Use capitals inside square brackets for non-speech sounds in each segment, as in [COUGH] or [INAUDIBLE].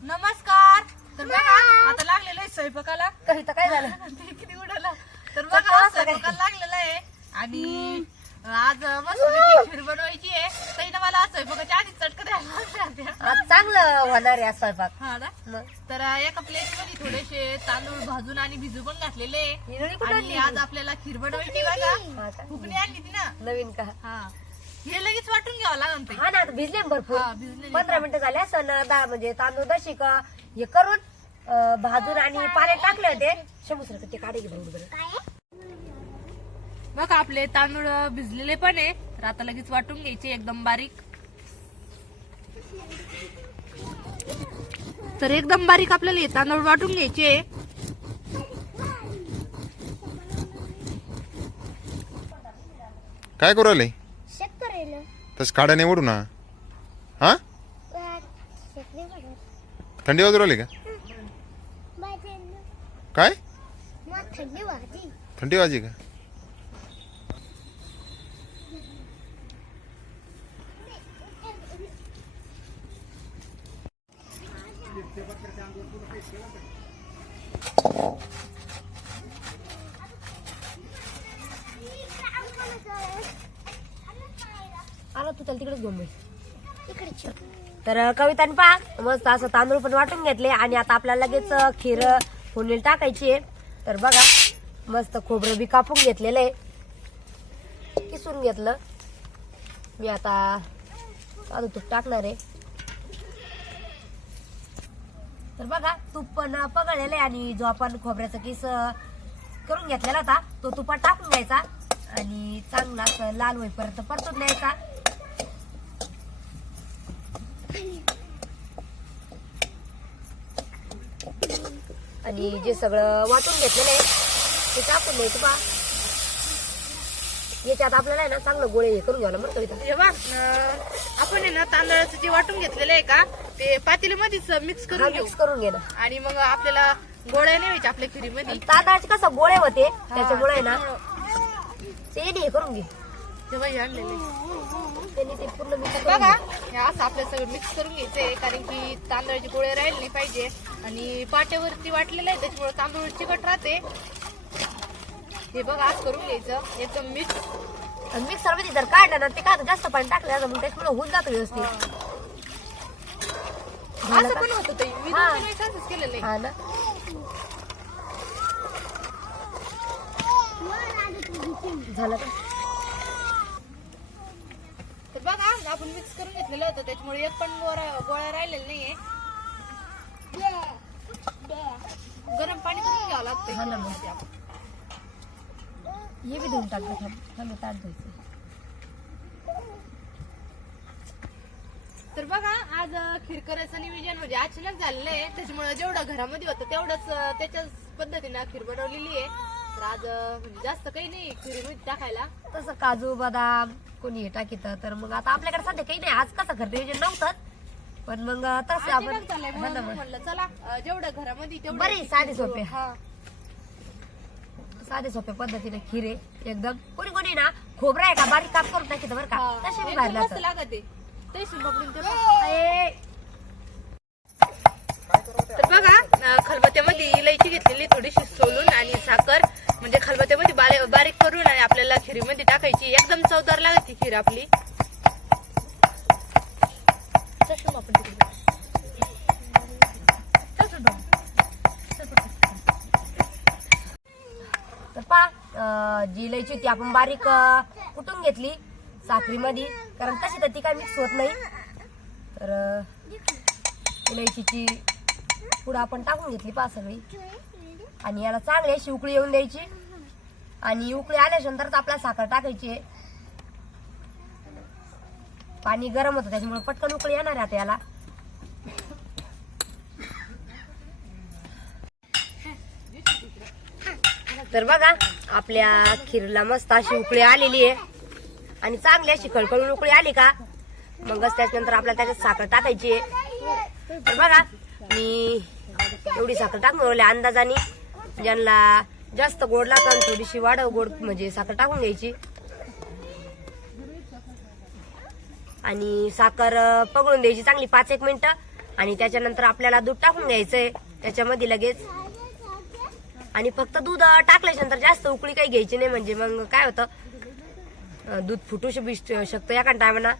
नमस्कार. तर बघा आता लागलेलं आहे स्वयंपाकाला. कविता काय झालं? [LAUGHS] ते किती उडाला. तर बघा स्वयंपाकाला लागलेलं आहे. आणि आज मस्त खीर बनवायची आहे. ताईनं मला आज स्वयंपाकाच्या आधी चटक द्यायला चांगलं होणार आहे स्वयंपाक. हा ना? तर एका प्लेटमध्ये थोडेसे तांदूळ भाजून आणि भिजू पण घातलेले आणि? आज आपल्याला खीर बनवायची बघा? फुकणी आणली ती ना. नवीन का? हा. हे लगेच वाटून घ्यावं लागेल ताई. हा ना आता भिजले ना भरपूर. हा. पंधरा मिनिटं झाले असं दहा म्हणजे तांदूळ दशी का हे करून अं, भाजून आणि पाण्यात टाकले होते शंभूसर ते काढे घे बरोबर. बघा आपले तांदूळ भिजलेले पण आहे तर आता लगेच वाटून घ्यायचे एकदम बारीक. तर एकदम बारीक आपल्याला हे तांदूळ वाटून घ्यायचे काय करू राहिले? तस नाही ओढू ना? हा? थंडी वाजू राहिली का? काय? थंडी वाजी का? त्याला तिकडेच घेऊन बस इकडे तर कविताने पहा मस्त असं तांदूळ पण वाटून घेतले आणि आता आपल्याला लगेच खीर फोडणीला टाकायची आहे. तर बघा मस्त खोबरं बी कापून घेतलेलं आहे. किसून घेतलं. मी आता तांदूळ तूप टाकणार आहे. तर बघा तूप पण पगळलेलं आहे आणि जो आपण खोबऱ्याचा किस करून घेतलेला होता तो तुपात टाकून घ्यायचा आणि चांगला असं लाल होईपर्यंत परतून द्यायचा. आणि जे सगळं वाटून घेतलेलं आहे ते टाकून द्यायचं पा याच्यात आपल्याला आहे ना चांगलं गोळे हे करून घ्यावं बरं कविता जेव्हा अं, आपण आहे ना तांदळाचं जे वाटून घेतलेलं आहे का ते पातेलीमध्येच मिक्स हा करून घेऊ. मिक्स करून घे ना. आणि मग आपल्याला गोळ्या नाही व्हायच्या आपल्या खिरीमध्ये. तांदळाचे कसं गोळे होते त्याच्यामुळे आहे ना ते हे करून घे. हे आणलेलं. आहे. त्यांनी ते पूर्ण मिक्स बघा हे असं आपल्या सगळं मिक्स करून घ्यायचंय कारण की तांदळाचे गोळे राहिले नाही पाहिजे आणि पाट्यावरती वाटलेलं आहे त्याच्यामुळे तांदूळ चिकट राहते. हे बघा आज करून घ्यायचं. एकदम मिक्स. मिक्सरमध्ये जर काढलं ना ते होतं, जास्त पाणी टाकलं ना मग त्याच्यामुळे होऊन जातं व्यवस्थित. असं पण होतं. मी असंच केलेलं आहे. ना. झालं का तर बघा आपण मिक्स करून घेतलेलं होतं. त्याच्यामुळे एक पण गोळा गोळा राहिलेला नाहीये. गरम पाणी करून घ्यावं लागतं हा ना मग ये बी देऊन टाकलं ताट तर बघा आज खीर करायचं नियोजन म्हणजे अचानक झालेलं आहे. त्याच्यामुळे जेवढं घरामध्ये होतं तेवढंच अं, त्याच्याच पद्धतीनं खीर बनवलेली आहे. तर आज अं, म्हणजे जास्त काही नाही खिरीमध्ये टाकायला. तसं काजू बदाम कोणी हे टाकीत तर मग आता आपल्याकडे सध्या काही नाही. आज कसं घर नियोजन नव्हतं पण मग तसं आपण अचानक झालंय हा ना म्हणून मग. म्हणलं चला अं, जेवढं घरामध्ये तेवढं बरी साधी सोपे. हा. साधे सोप्या पद्धतीने खिरे एकदम. कोणी कोणी ना खोबरा आहे का बारीक काप करून टाकीत बरं का? हा. तसे मी एकदम बाहेर मस्त जातं. लागत. आहे ते सुंबाकडून ते ए, तर बघा अं, खलबत्त्यामध्ये इलायची घेतलेली थोडीशी सोलून आणि साखर. म्हणजे खलबत्यामध्ये बाले- बारीक करून आणि आपल्याला खिरीमध्ये टाकायची. एकदम चवदार लागते खीर आपली. तर जी इलायची होती आपण बारीक कुटून घेतली साखरीमध्ये. कारण तशी तर ती काय मिक्स होत नाही. तर अं, इलायचीची पुढं आपण टाकून घेतली पा सगळी. आणि याला चांगली अशी उकळी येऊन द्यायची. आणि उकळी आल्याच्या नंतरच आपल्याला साखर टाकायची. पाणी गरम होतं त्याच्यामुळे पटकन उकळी येणार आहे आता याला. तर बघा आपल्या खीरला मस्त अशी उकळी आलेली आहे. आणि चांगली अशी खळखळून उकळी आली का? मगच त्याच्यानंतर आपल्याला त्याच्यात साखर टाकायची आहे. तर बघा मी एवढी साखर टाकून ठेवली अंदाजाने. ज्यांना जास्त गोड लागतात थोडीशी वाढव गोड म्हणजे साखर टाकून घ्यायची. आणि साखर पकडून पगळून द्यायची चांगली पाच एक मिनिटं. आणि त्याच्यानंतर आपल्याला दूध टाकून घ्यायचंय. त्याच्यामध्ये लगेच. आणि फक्त दूध टाकल्याच्या नंतर जास्त उकळी काही घ्यायची नाही. म्हणजे मग काय होतं? दूध फुटू श- या शकतं एका टायमाना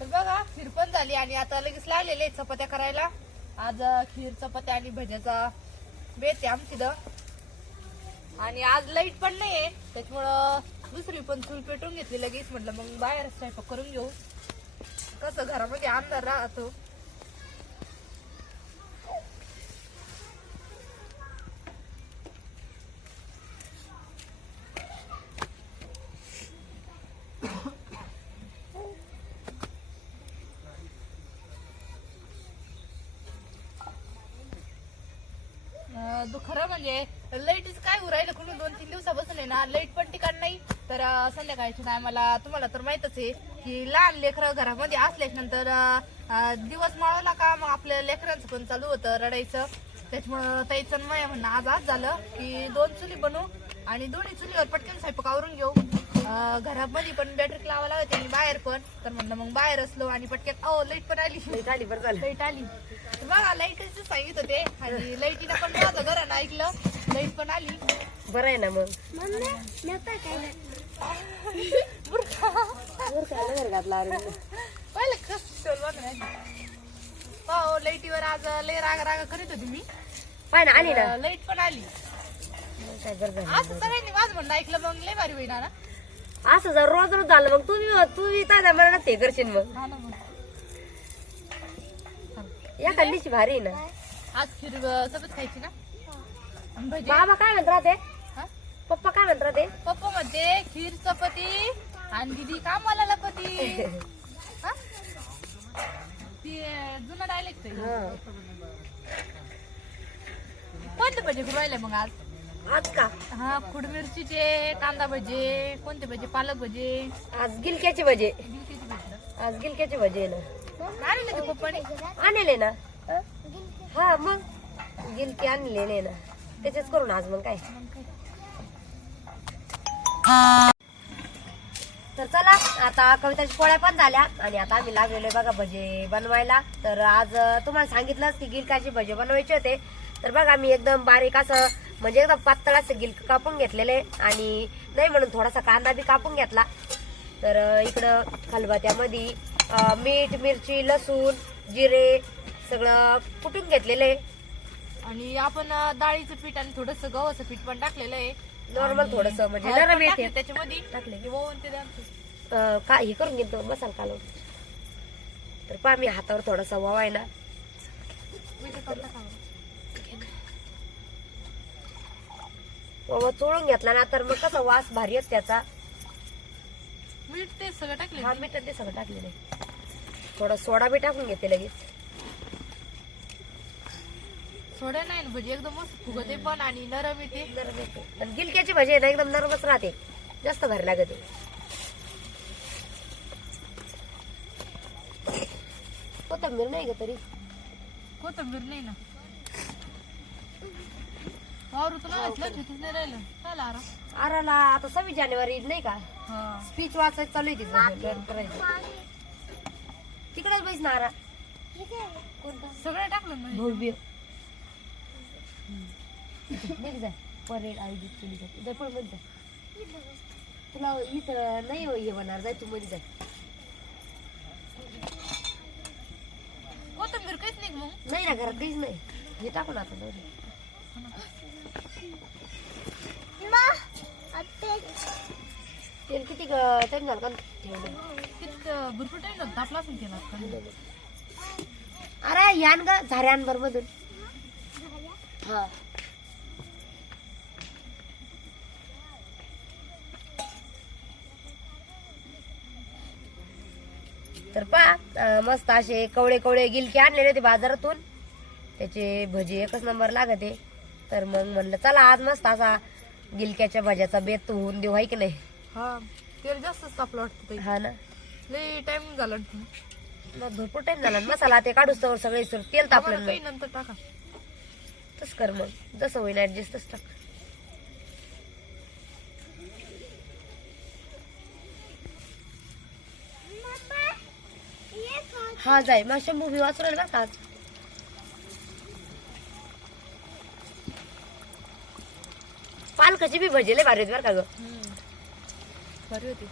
तर बघा खीर पण झाली आणि आता लगेच लागलेले आहेत चपात्या करायला. आज खीर चपात्या आणि भज्याचा बेत आहे आमची आणि आज लाइट पण नाहीये. त्याच्यामुळं दुसरी पण चूल पेटून घेतली लगेच. म्हटलं मग बाहेर स्वयंपाक करून घेऊ. कसं घरामध्ये अंधार राहतो अं, दु- खरं म्हणजे लाईटच काय उरायला कुठून? दोन तीन दिवसापासून आहे ना लाइट पण ठिकाण नाही. तर अं, नाही टायमाला तुम्हाला तर माहितच आहे की लहान लेकरं घरामध्ये असल्यानंतर नंतर अं, दिवस माळवला का मग आपल्या लेकरांचं पण चालू होतं रडायचं. त्याच्यामुळं ताईचं माया म्हणणं आज आज झालं की दोन चुली बनवू आणि दोन्ही चुलीवर पटकन स्वयंपाक आवरून घेऊ. घरामध्ये पण बॅटरी लावा लागते आणि बाहेर पण. तर म्हणलं मग बाहेर असलो आणि पटकन अहो लाइट पण आली. लाइट आली बरं झालं. लाइट आली. तर बघा लाईटच सांगित होते. आणि लाईटीनं पण माझं घरानं ऐकलं. लाइट पण आली. बरं आहे ना मग. मम्मी नका काय? बरं झालं बरं घातलं अरे पाहिलं कसं शोल बघ हो लाईटीवर आज लय राग राग करीत होती मी. पाय ना आली ना. लाइट पण आली. काय बरं झालं. असं सगळ्यांनी माझं म्हणणं ऐकलं मग लय भारी होईना ना असं जर रोज रोज झालं मग तुम्ही तुम्ही ताजा मनात ते करशील मग. हा या खंडीची भारी आहे ना. आज खीर सोबत खायची ना? आणि भजी? बाबा काय म्हणत राहते? हा? पप्पा काय म्हणत राहते? पप्पा म्हणते खीर चपाती आणि दिदी कामाला लपती. [LAUGHS] हा? ती अं, जुना डायलेक्ट आहे. हा. कोणते भजे मग आज? आज का? हा खुड मिरचीचे कांदा भजे कोणते भजे? पालक भजे. आज गिलक्याची भजे. गिलकीचे भजे आज गिलक्याची भजे आहे ना. आणले ते पप्पाने? आणले ना. हा? मग. गिलकी आणलेले ना. त्याचेच करून आज मग काय? तर चला आता कविताच्या पोळ्या पण झाल्या. आणि आता आम्ही लागलेलो बघा भजे बनवायला. तर आज तुम्हाला सांगितलंच की गिलकाचे भजे बनवायचे होते. तर बघा मी एकदम बारीक असं म्हणजे एकदम पातळ असं गिलक कापून घेतलेले आणि नाही म्हणून थोडासा कांदा बी कापून घेतला. तर इकडं खलबत्यामध्ये मीठ मिरची लसूण जिरे सगळं कुटून घेतलेलं. आहे आणि आपण डाळीचं पीठ आणि थोडस गव्हाचं पीठ पण टाकलेलं आहे. नॉर्मल थोडस म्हणजे नरम येते. त्याच्यामध्ये. टाकले. ते का हे करून घेतो मसाला कालवून. तर पहा मी हातावर थोडासा वावा आहे. ना पण. वावा चोळून घेतला ना तर मग कसा वास भारी येत त्याचा. मीठ ते सगळं टाकले हा मीठ ते सगळं टाकलेलं आहे थोडा सोडा बी टाकून घेते लगेच. सोडा नाही ना भजी एकदम मस्त फुगते पण आणि नरम येते. नरम येते. आणि गिलक्याची भाजी आहे ना एकदम नरमच राहते. जास्त भारी लागते. कोथंबीर नाही का तरी? कोथंबीर नाही ना वावर तुला लक्षात नाही राहिलं काय आरा आराला आता सव्वीस जानेवारी नाही का? स्पीच वाचायचं चालू आहे तिचं तिकडेच बैस ना आरा. सगळं टाकलं भव्य. जाय परेड आयोजित केली जाते जाय पण मध्ये जाय तुला इथं नाही हो हे होणार जाय तू मध्ये जाय कोथंबीर काहीच नाही मग. नाही ना घरात काहीच नाही. हे टाकून आता जाऊ. तेल किती टाइम झाला का? ठेवलं भरपूर टाइम झाला तापला असेल त्याला. अरे यान ग झाऱ्यान बर मधून. हा. तर पा मस्त असे कवळे कवळे गिलके आणलेले होते बाजारातून. त्याचे भजी एकच नंबर लागते. तर मग म्हणलं चला आज मस्त असा गिलक्याच्या भाज्याचा बेत होऊन देऊ हाय की नाही? हा तेल जास्तच तापलं वाटतं ताई. हा ना. टाइम झाला मग भरपूर टाइम झाला. ना मसाला ते काढूस तर सगळे तेल तापलं काही नंतर टाका. तस कर मग. जसं होईल ऍडजस्ट तस टाक. हा जाय. मग शंभू बी वाचू राहिला बरं का आज. पालकाची बी भजेले भारी होती बरं का ग. बरी होती.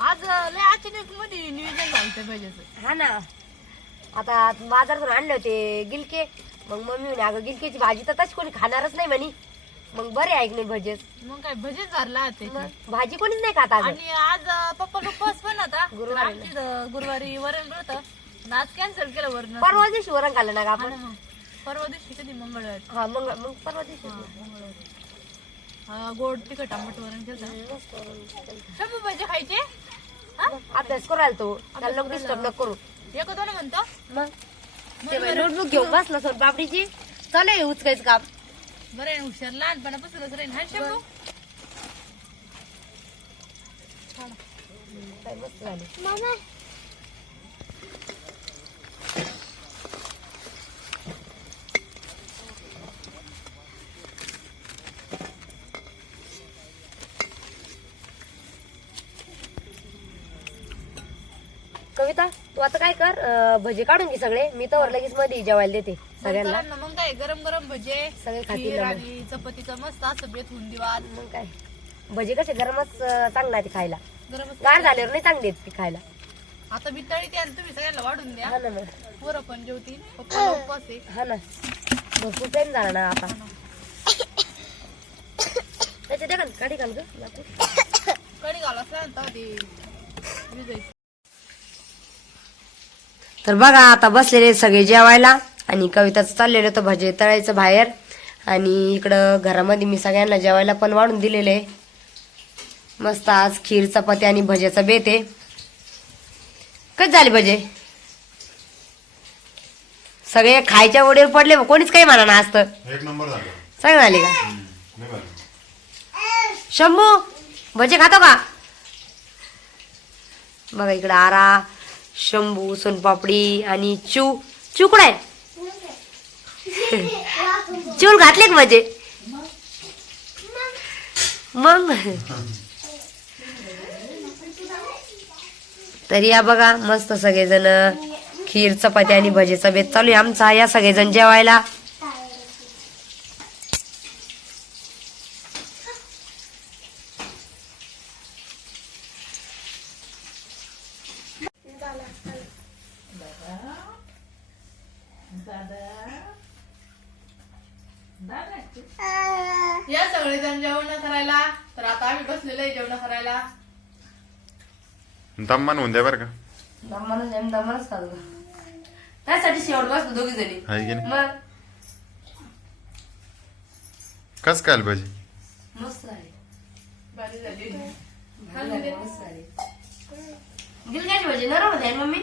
आज लय अचानक मध्ये नियोजन झालं पाहिजे हा ना. आता बाजारातून आणले होते गिलके. मग मम्मी म्हणे अगं गिलकेची भाजी तर तशी कोणी खाणारच नाही म्हणे. मग बरे ऐकणे भजेच? मग काय भजन झाला ते मग भाजी कोणीच नाही खात अगं आणि आज पप्पा उपवास पण होता. गुरुवारी. आमची इथं गुरुवारी वरण होतं आणि आज कॅन्सल केलं वरण. परवा दिवशी वरण खाल्लं ना ग आपण? परवा दिवशी कधी? मंगळवारी. हा मग मग परवा दिवशी. मंगळवारी. हा, गोड तिखट आंबट वरण केलं शंभू भजे खायचे? हा? अभ्यास करू राहिला तो. त्याला डिस्टर्ब नको करू. एक दोन म्हणतो. मग? ते नोटबुक घेऊन बसला सोन पापडीची चालेल उचकायचं काम. बरं आहे, हुशार. लहानपणापासूनच राहील हा शंभू? काय मस्त झाले. मामा कविता तू आता काय कर अं, भजे काढून घे सगळे. मी तर लगेच मध्ये जेवायला देते सगळ्यांना. सगळ्यांना मग काय गरम गरम भजे सगळे खातील खीर ना मग. आणि चपातीचा मस्त असं बेत होऊन मग काय. भजे कसे गरमच अं, चांगला आहे ते खायला. गार झाल्यावर नाही चांगली आहेत ती खायला. आता बिताळी ते आणि तुम्ही सगळ्यांना वाढून द्या. हा ना मग. पोरं पण जेवतील पप्पा उपवास आहे. हा ना. भरपूर टाइम झाला ना आता. त्याच्या द्या काढी घाल ग लाकूड. कडी घाला सांगता ते विजायचं तर बघा आता बसलेले सगळे जेवायला. आणि कविताचं चाललेलं होतं भजे तळायचं बाहेर. आणि इकडं घरामध्ये मी सगळ्यांना जेवायला पण वाढून दिलेलं. मस्त आज खीर चपाती आणि भज्याचा बेत आहे. कच झाले भजे? सगळे खायच्या ओढीवर पडले कोणीच काही म्हणा ना झालं. सगळे झाले का. शंभू भजे खातो का? बघा इकडं आरा शंभू सोनपापडी आणि चू. चू कुठं आहे? चूल घातले का भजे म्हणजे? मग? तरी या बघा मस्त सगळेजण. खीर चपाती आणि भजेचा बेत चालू आहे. आमचा या सगळेजण जेवायला. या सगळेजण जेवण करायला. तर आता आम्ही बसलेलो आहे जेवण करायला. दममान होऊन द्या बरं का. दमानच दमानच खातो. त्यासाठी शेवट बसतो दोघी जणी. आहे की नाही? मग? कस काय पाहिजे मस्त झाले. झाली. झाले, मस्त झाले. भाजी नरम होते आहे मम्मी?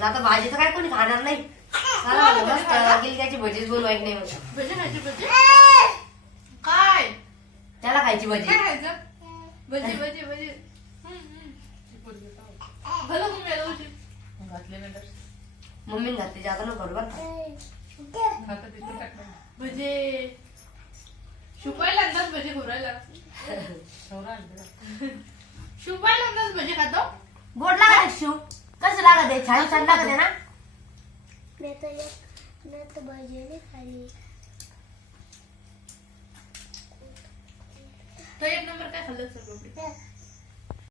मला आता भाजी तर काय कोणी खाणार नाही? चला म्हणलं, मस्त. गिलक्याची भजीच बनवायची नाही भजी खायची भजी? काय? त्याला खायची भजी. काय खायचं? भजी भजी भजी. हम्म, हम्म. भलं तुम्ही याला उशीर. घातले नाही तर. मम्मीने घातली जाता नको बरं का? भजे शुपायला अंदाज भजी. घुरायला शुपायला अंदाज भजी खातो. गोड शिव. कसं लागत आहे? छान छान लागत आहे ना? मी तर एक मी नाही खाली. तो एक नंबर काय खाल्लं सर